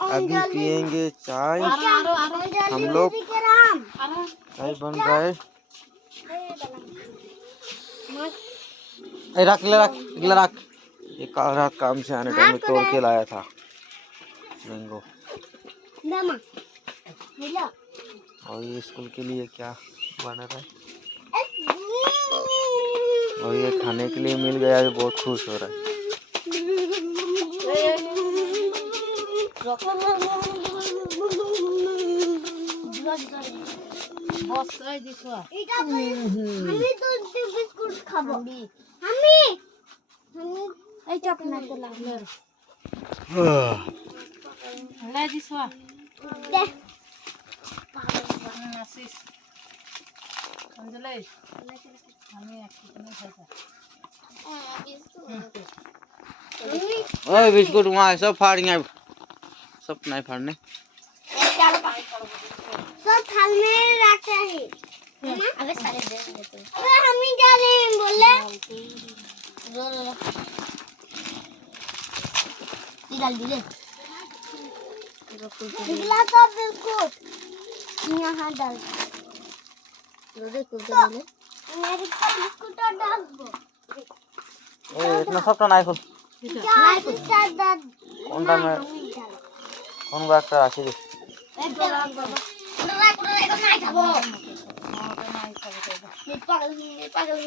अभी पियेंगे चाय हम लोग। चाय बन रहा है। रख ले रख। ये कल रात काम से आने टाइम में तोड़ के लाया था मैंगो। और ये स्कूल के लिए क्या बना रहा है और ये खाने के लिए मिल गया है, बहुत खुश हो रहा है। ओए बिस्कुट वहाँ सब फाड़िया सब नहीं फाड़ने सब थाल में रखा है। अबे सारे दे देते हैं। अबे हम ही जा रहे हैं बोले। लो डाल दिले। निकला तो बिल्कुल यहाँ डाल। लो देखो तो ले। मेरे को बिस्कुट डाल दो। ए इतना सब तो नहीं खोल कौन टा में कौन बात कर आशी एक नहीं खाबो। पागल